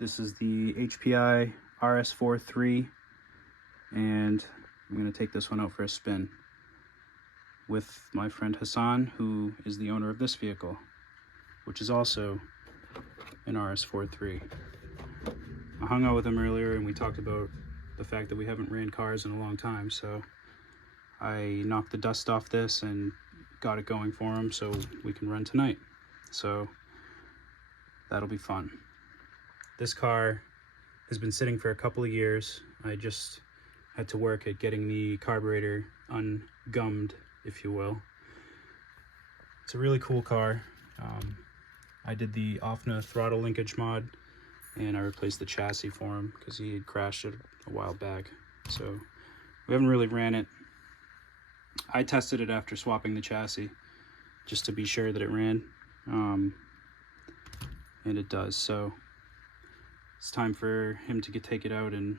This is the HPI RS4 3, and I'm going to take this one out for a spin with my friend Hassan, who is the owner of this vehicle, which is also an RS4 3. I hung out with him earlier and we talked about the fact that we haven't ran cars in a long time, so I knocked the dust off this and got it going for him so we can run tonight. So that'll be fun. This car has been sitting for a couple of years. I just had to work at getting the carburetor ungummed, if you will. It's a really cool car. I did the OFNA throttle linkage mod, and I replaced the chassis for him because he had crashed it a while back. So we haven't really ran it. I tested it after swapping the chassis just to be sure that it ran, and it does. So it's time for him to take it out and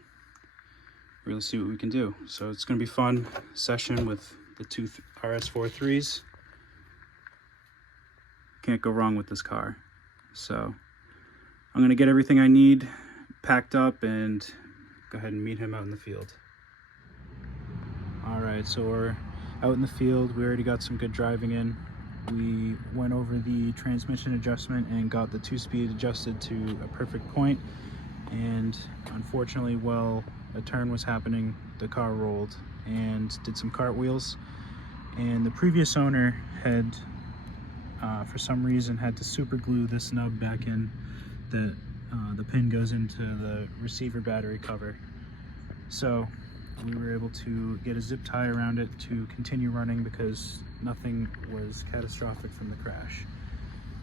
really see what we can do. So it's going to be a fun session with the two RS4 3s. Can't go wrong with this car. So I'm going to get everything I need packed up and go ahead and meet him out in the field. Alright, so we're out in the field. We already got some good driving in. We went over the transmission adjustment and got the 2-speed adjusted to a perfect point. And unfortunately, while a turn was happening, the car rolled and did some cartwheels. And the previous owner had for some reason had to super glue this nub back in that the pin goes into the receiver battery cover. So we were able to get a zip tie around it to continue running because nothing was catastrophic from the crash.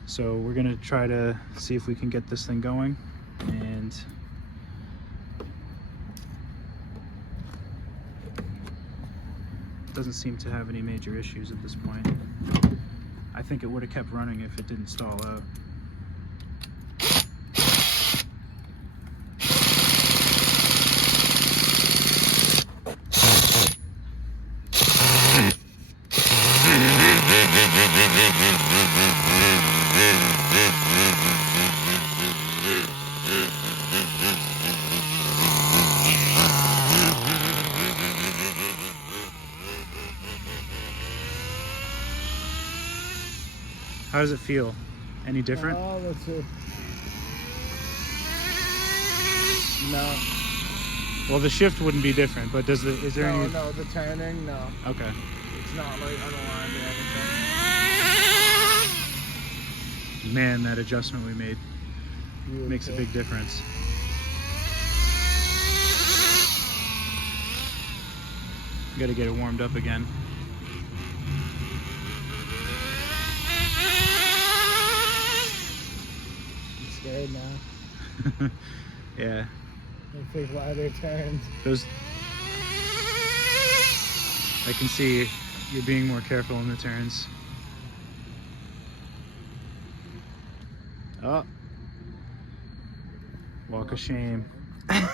So we're gonna try to see if we can get this thing going, and it doesn't seem to have any major issues at this point. I think it would have kept running if it didn't stall out. How does it feel? Any different? Oh, let's see. No. Well, the shift wouldn't be different, but is there any? No, the turning, no. Okay. It's not like on the line or anything. Man, that adjustment we made makes a big difference. Got to get it warmed up again. Scared now. Yeah. Those big wider turns. I can see you're being more careful in the turns. Oh. Walk of shame. I'm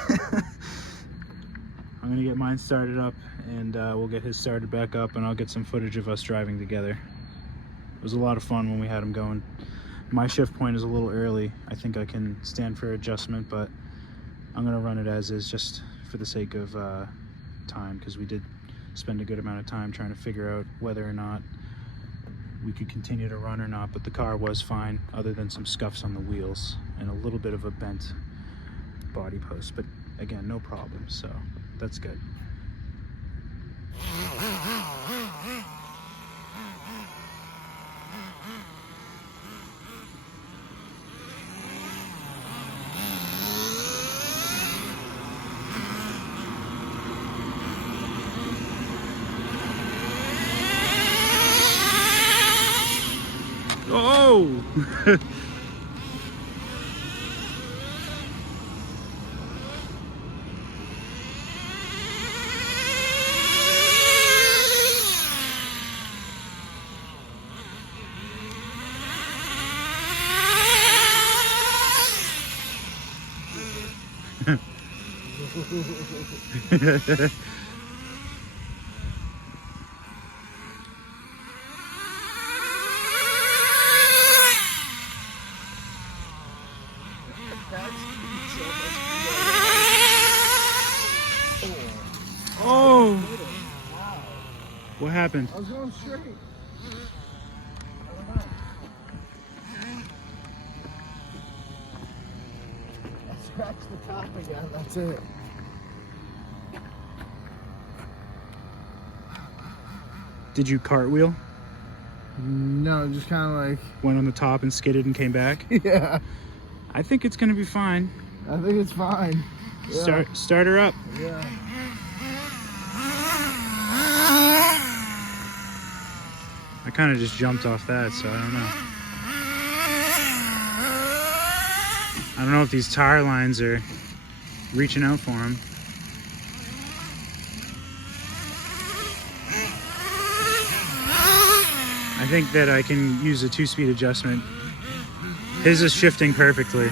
gonna get mine started up, and we'll get his started back up, and I'll get some footage of us driving together. It was a lot of fun when we had him going. My shift point is a little early. I think I can stand for adjustment, but I'm gonna run it as is just for the sake of time, because we did spend a good amount of time trying to figure out whether or not we could continue to run or not. But the car was fine, other than some scuffs on the wheels and a little bit of a bent body post, but again, no problem, so that's good. Oh! Oh! What happened? I was going straight. I scratched the top again, that's it. Did you cartwheel? No, just kind of like... Went on the top and skidded and came back? Yeah. I think it's gonna be fine. I think it's fine. Yeah. Start her up. Yeah. I kind of just jumped off that, so I don't know. I don't know if these tire lines are reaching out for him. I think that I can use a 2-speed adjustment. His is shifting perfectly.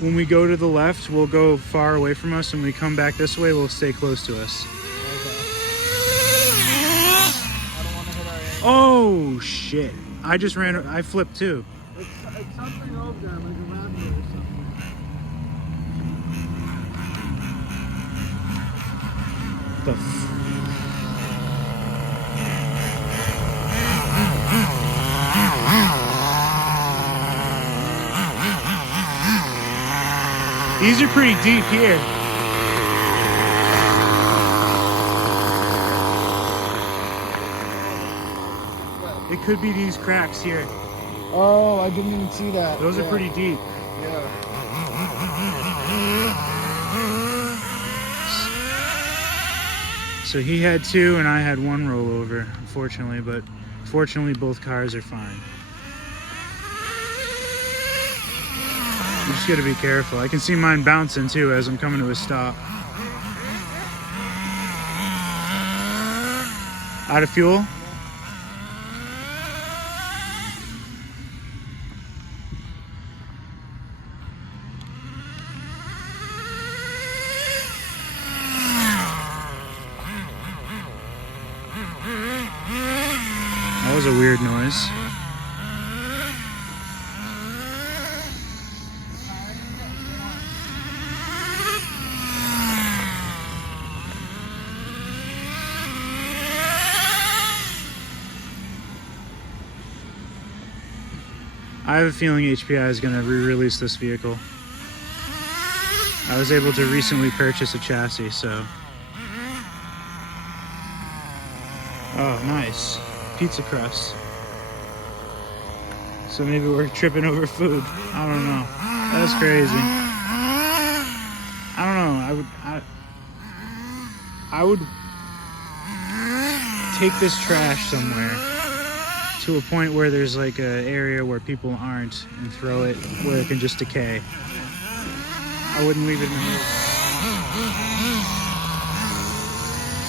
When we go to the left, we'll go far away from us, and when we come back this way, we'll stay close to us. Oh, shit. I just ran, I flipped too. It's something over there, like a rabbit or something. The These are pretty deep here. It could be these cracks here. Oh, I didn't even see that. Those are pretty deep. Yeah. So he had 2 and I had 1 rollover, unfortunately, but fortunately both cars are fine. You just gotta be careful. I can see mine bouncing too as I'm coming to a stop. Out of fuel? That was a weird noise. I have a feeling HPI is going to re-release this vehicle. I was able to recently purchase a chassis, so... Oh, nice. Pizza crust. So maybe we're tripping over food. I don't know. That's crazy. I don't know. I would take this trash somewhere to a point where there's like an area where people aren't and throw it where it can just decay. I wouldn't leave it in the middle.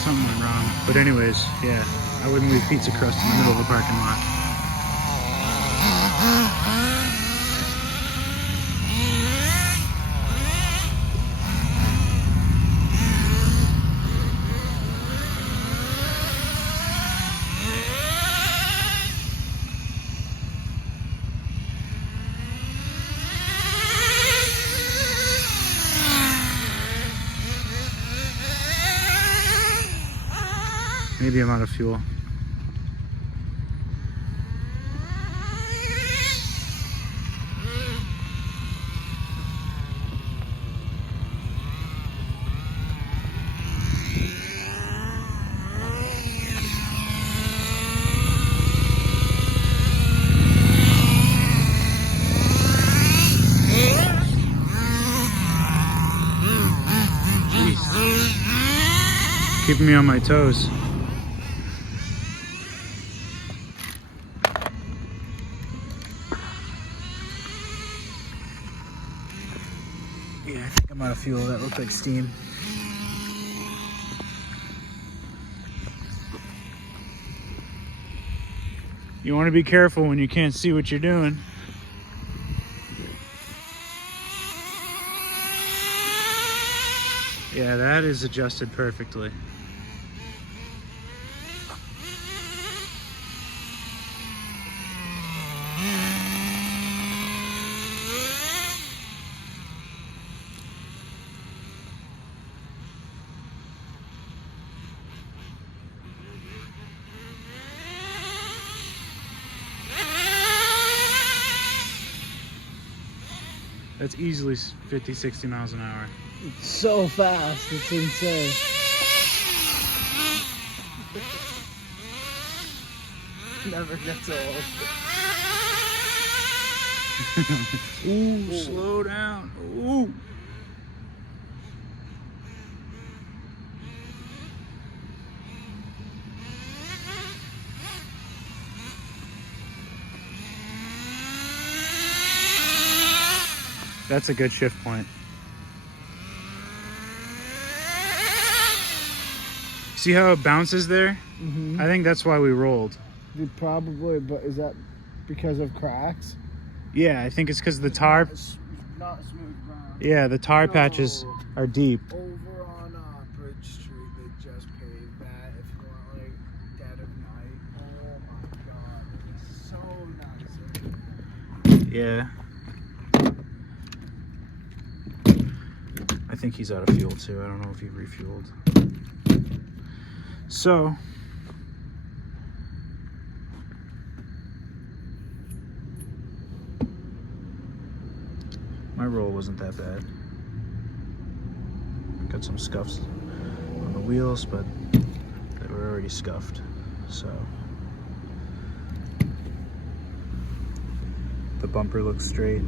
Something went wrong. But anyways, yeah, I wouldn't leave pizza crust in the middle of a parking lot. Maybe I'm out of fuel. Jeez. Keeping me on my toes. Yeah, I think I'm out of fuel. That looked like steam. You want to be careful when you can't see what you're doing. Yeah, that is adjusted perfectly. That's easily 50, 60 miles an hour. It's so fast, it's insane. Never gets old. Ooh, slow down. Ooh. That's a good shift point. See how it bounces there? Mm-hmm. I think that's why we rolled. Probably, but is that because of cracks? Yeah, I think it's because the tar... Not smooth ground. Yeah, the tar patches are deep. Over on Bridge Street, they just paved that. If you want, like, dead of night, oh my god, it's so nice. Yeah. I think he's out of fuel too. I don't know if he refueled. So, my roll wasn't that bad. Got some scuffs on the wheels, but they were already scuffed. So, the bumper looks straight.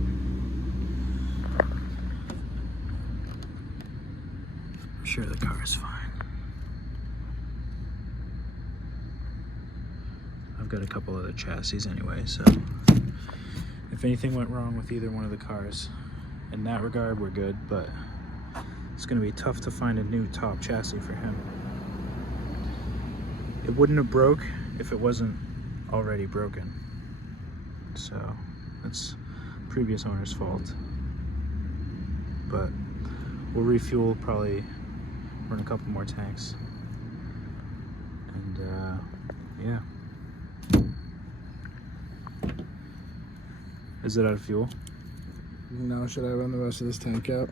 I'm sure the car is fine. I've got a couple other chassis anyway, so if anything went wrong with either one of the cars, in that regard, we're good, but it's going to be tough to find a new top chassis for him. It wouldn't have broke if it wasn't already broken. So that's previous owner's fault. But we'll refuel, probably run a couple more tanks. And yeah. Is it out of fuel? No, should I run the rest of this tank out?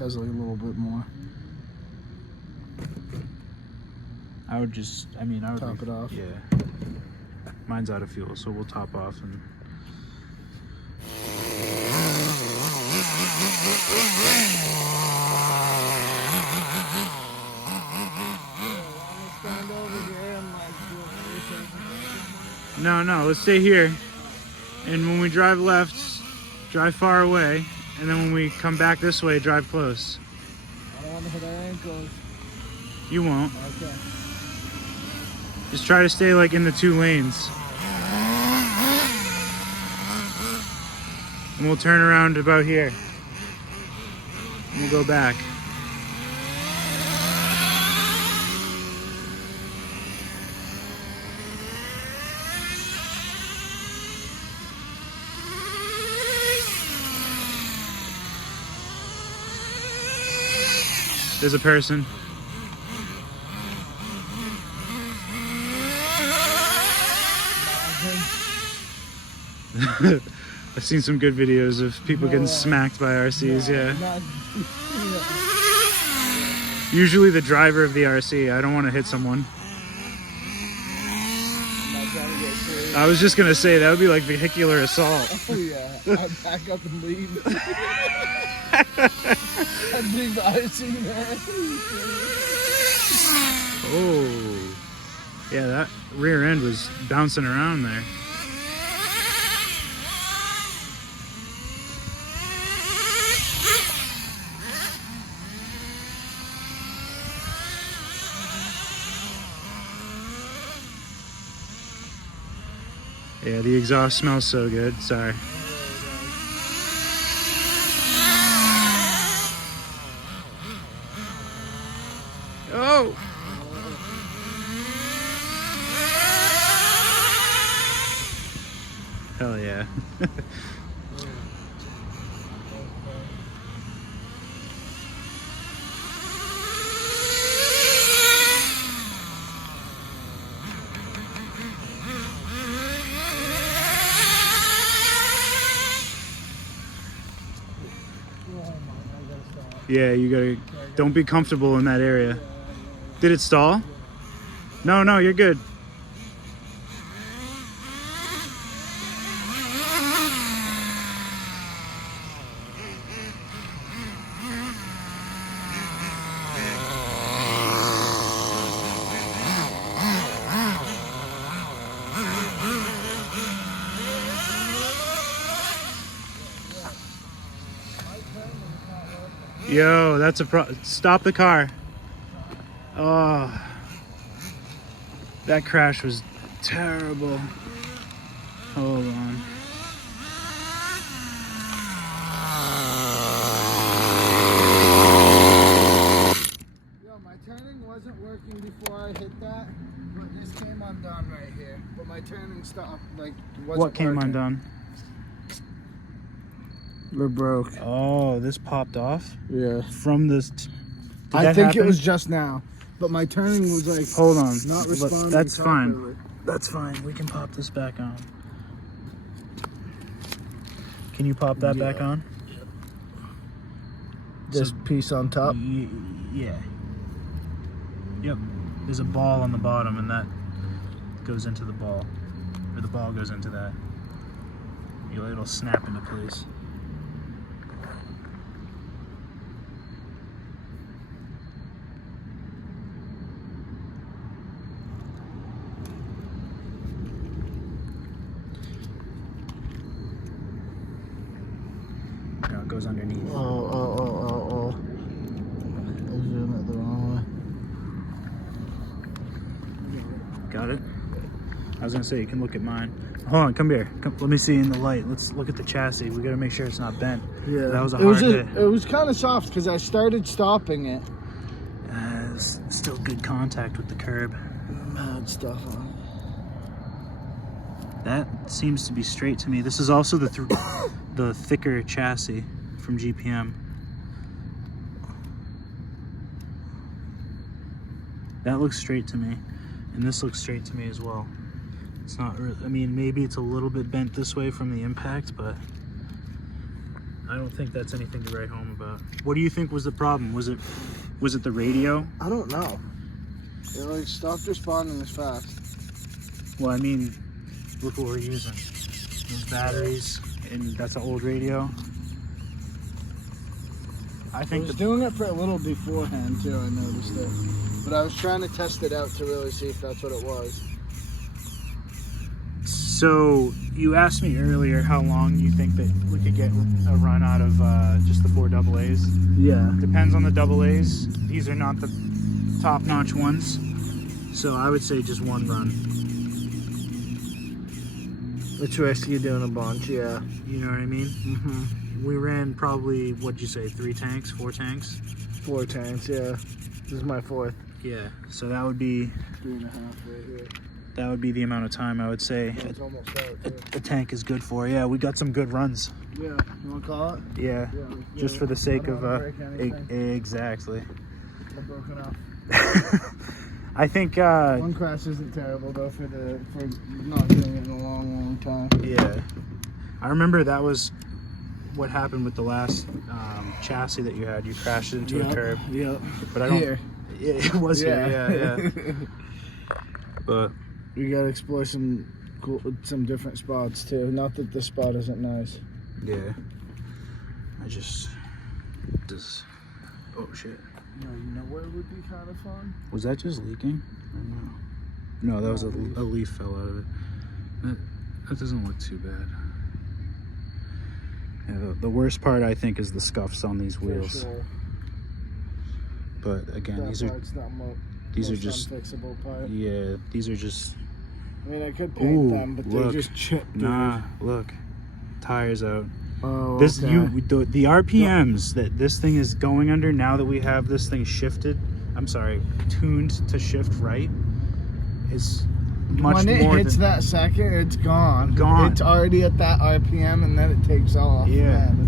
Has like a little bit more. I would just, I would top it off. Yeah. Mine's out of fuel, so we'll top off and No, let's stay here. And when we drive left, drive far away. And then when we come back this way, drive close. I don't want to hit our ankles. You won't. Okay. Just try to stay like in the 2 lanes. And we'll turn around about here. And we'll go back. There's a person. I've seen some good videos of people getting smacked by RCs, yeah. Usually the driver of the RC. I don't want to hit someone. I was just going to say, that would be like vehicular assault. Oh yeah, I'd back up and leave. I'd leave the RC, man. Oh. Yeah, that rear end was bouncing around there. Yeah, the exhaust smells so good. Sorry. Oh! Hell yeah. Oh my, I gotta stop. Yeah, you gotta. Don't be comfortable in that area. Did it stall? No, no, you're good. Yo, that's a stop the car. Oh, that crash was terrible. Hold on. Yo, my turning wasn't working before I hit that, but this came undone right here. But my turning stopped, like, wasn't What came working. undone? We're broke. Oh, this popped off Yeah. from this. I think it was just now, but my turning was like. Hold on. Not responding. That's fine. properly. That's fine. We can pop this back on. Can you pop that back on? This So- piece on top. Yeah. Yep. There's a ball on the bottom, and that goes into the ball, or the ball goes into that. It'll snap into place. No, it goes underneath. Oh. I was doing it the wrong way. Got it? I was gonna say you can look at mine. Hold on, come here. Come, let me see in the light. Let's look at the chassis. We gotta make sure it's not bent. Yeah. That was a hard hit. It was kind of soft because I started stopping it. It's still good contact with the curb. Mad stuff on it. That seems to be straight to me. This is also the thicker chassis from GPM. That looks straight to me, and this looks straight to me as well. It's not really, I mean, maybe it's a little bit bent this way from the impact, but I don't think that's anything to write home about. What do you think was the problem? Was it the radio? I don't know. It like stopped responding as fast. Well, I mean, look what we're using. Those batteries, and that's an old radio. I I think was doing it for a little beforehand too, I noticed it. But I was trying to test it out to really see if that's what it was. So you asked me earlier how long you think that we could get a run out of just the 4 AA's. Yeah. Depends on the AA's. These are not the top-notch ones, so I would say just one run. It's risky doing a bunch, yeah. You know what I mean? Mm-hmm. We ran probably, what'd you say, 3 tanks, 4 tanks? 4 tanks, yeah. This is my 4th. Yeah, so that would be 3.5 right here. that would be the amount of time I would say It's almost out, too. a tank is good for. Yeah, we got some good runs. Yeah, you want to call it? Yeah, Yeah. just for the sake of exactly. I'm broken up. I think One crash isn't terrible though for not doing it in a long time. yeah, I remember that was what happened with the last chassis that you had. You crashed into a curb. Yeah. But I don't. Here. Yeah, it was here. Yeah. But We gotta explore some different spots too. Not that this spot isn't nice. yeah, I just oh shit. No, you know where would be kind of fun? Was that just leaking? Or no? No, that was a leaf fell out of it. That doesn't look too bad. Yeah, the worst part I think is the scuffs on these wheels. Sure. But again, these are just unfixable part. yeah, these are just I mean, I could paint them, but look. they just chipped. nah. Look, tires out. Oh, This okay. the RPMs that this thing is going under now that we have this thing shifted. I'm sorry, tuned to shift right is much when it more hits than that second, it's gone. Gone. It's already at that RPM, and then it takes off. Yeah. Man,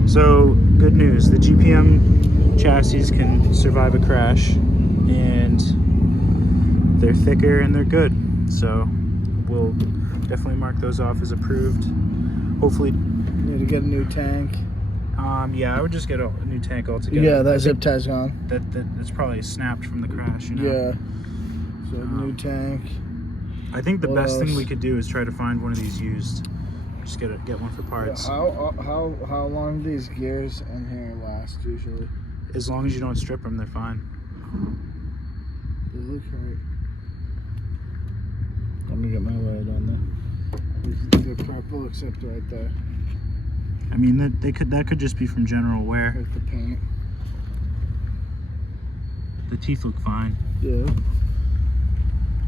that's So good news, the GPM chassis can survive a crash, and they're thicker and they're good. So we'll definitely mark those off as approved. Hopefully, need to get a new tank. Yeah, I would just get a new tank altogether. Yeah, that zip tie's gone. That's probably snapped from the crash, you know? Yeah. So new tank. I think the What best thing else? we could do is try to find one of these used. Just get one for parts. How long do these gears in here last usually? As long as you don't strip them, they're fine. They look right. Let me get my light on there. They're purple except right there. I mean, that could just be from general wear. Like the paint. The teeth look fine. Yeah.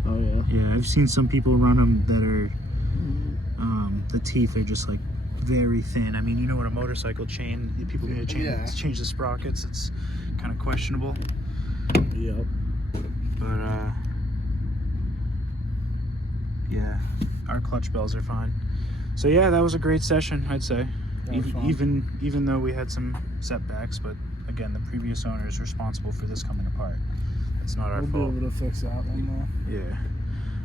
Oh yeah. Yeah, I've seen some people run them that are, the teeth are just like very thin. I mean, you know what a motorcycle chain, people need to change the sprockets. It's kind of questionable. Yep. But yeah, our clutch bells are fine. So yeah, that was a great session, I'd say. Even though we had some setbacks, but again, the previous owner is responsible for this coming apart. It's not our fault. We'll be able to fix that one though. Yeah,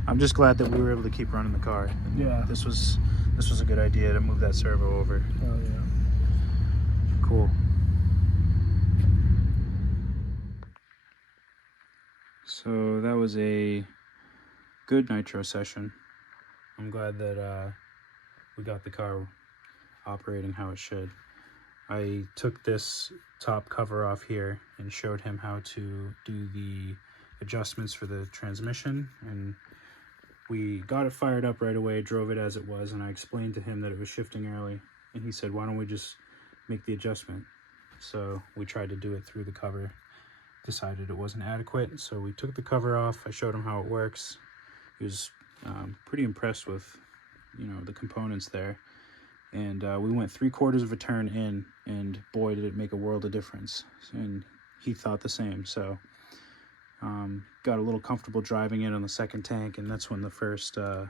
I'm just glad that we were able to keep running the car. And yeah, this was a good idea to move that servo over. Oh yeah. Cool. So that was a good nitro session. I'm glad that we got the car operating how it should. I took this top cover off here and showed him how to do the adjustments for the transmission, and we got it fired up right away, drove it as it was, and I explained to him that it was shifting early, and he said, why don't we just make the adjustment? So we tried to do it through the cover, decided it wasn't adequate, so we took the cover off. I showed him how it works. He was pretty impressed with, the components there. And we went 3/4 of a turn in, and boy, did it make a world of difference. And he thought the same. So got a little comfortable driving it on the second tank, and that's when the first set of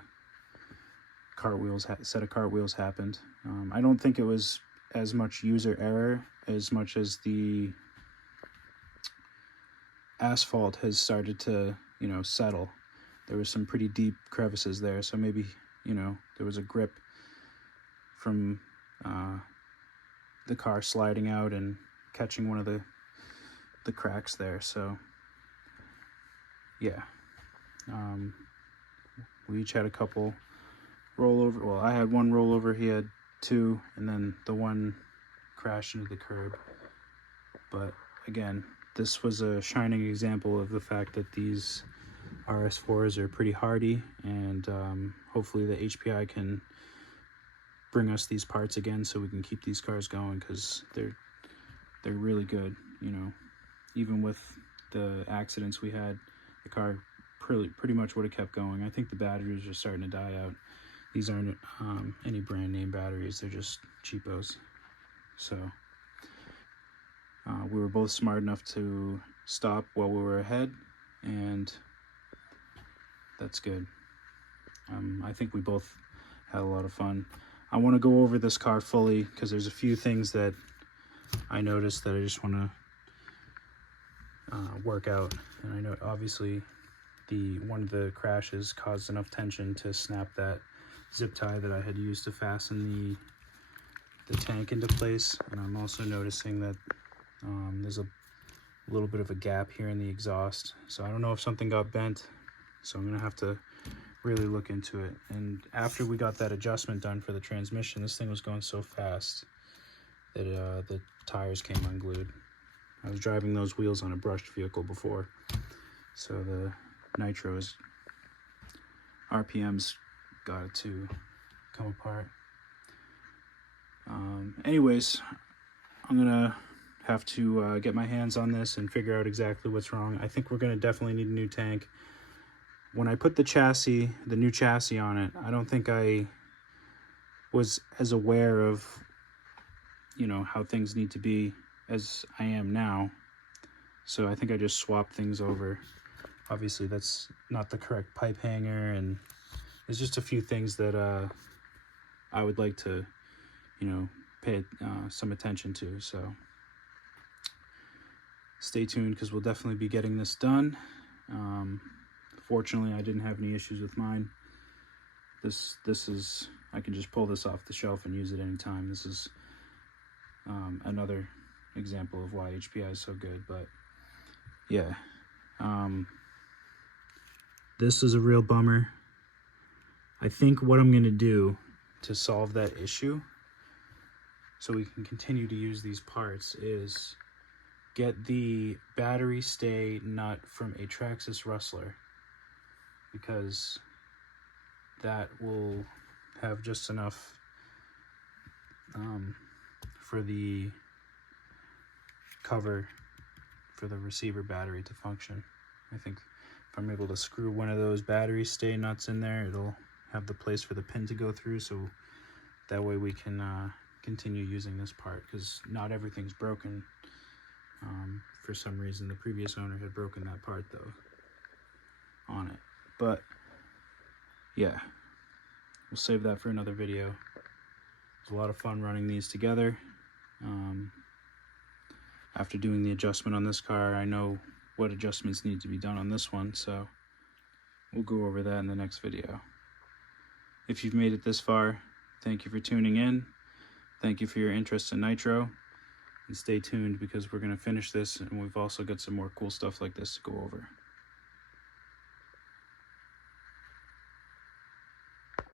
cartwheels happened. I don't think it was as much user error as much as the asphalt has started to, settle. There was some pretty deep crevices there, so maybe, there was a grip from the car sliding out and catching one of the cracks there. So yeah, we each had a couple rollover. Well, I had one rollover, he had two, and then the one crashed into the curb. But again, this was a shining example of the fact that these RS4s are pretty hardy, and hopefully the HPI can bring us these parts again so we can keep these cars going, because they're really good. Even with the accidents we had, the car pretty much would have kept going. I think the batteries are starting to die out. These aren't any brand name batteries, they're just cheapos. So we were both smart enough to stop while we were ahead, and that's good. I think we both had a lot of fun. I want to go over this car fully because there's a few things that I noticed that I just want to work out. And I know obviously one of the crashes caused enough tension to snap that zip tie that I had used to fasten the tank into place. And I'm also noticing that there's a little bit of a gap here in the exhaust. So I don't know if something got bent. So I'm gonna have to really look into it. And after we got that adjustment done for the transmission, this thing was going so fast that the tires came unglued. I was driving those wheels on a brushed vehicle before, so the nitros RPMs got it to come apart. Anyways, I'm gonna have to get my hands on this and figure out exactly what's wrong. I think we're gonna definitely need a new tank. When I put the new chassis on it, I don't think I was as aware of, how things need to be as I am now. So I think I just swapped things over. Obviously, that's not the correct pipe hanger, and there's just a few things that I would like to, pay some attention to. So stay tuned, because we'll definitely be getting this done. Fortunately, I didn't have any issues with mine. This is, I can just pull this off the shelf and use it anytime. This is another example of why HPI is so good. But yeah, this is a real bummer. I think what I'm gonna do to solve that issue so we can continue to use these parts is get the battery stay nut from a Traxxas Rustler, because that will have just enough for the cover for the receiver battery to function. I think if I'm able to screw one of those battery stay nuts in there, it'll have the place for the pin to go through, so that way we can continue using this part, because not everything's broken. For some reason the previous owner had broken that part though on it. But yeah, we'll save that for another video. It was a lot of fun running these together. After doing the adjustment on this car, I know what adjustments need to be done on this one, so we'll go over that in the next video. If you've made it this far, thank you for tuning in. Thank you for your interest in nitro, and stay tuned because we're going to finish this, and we've also got some more cool stuff like this to go over.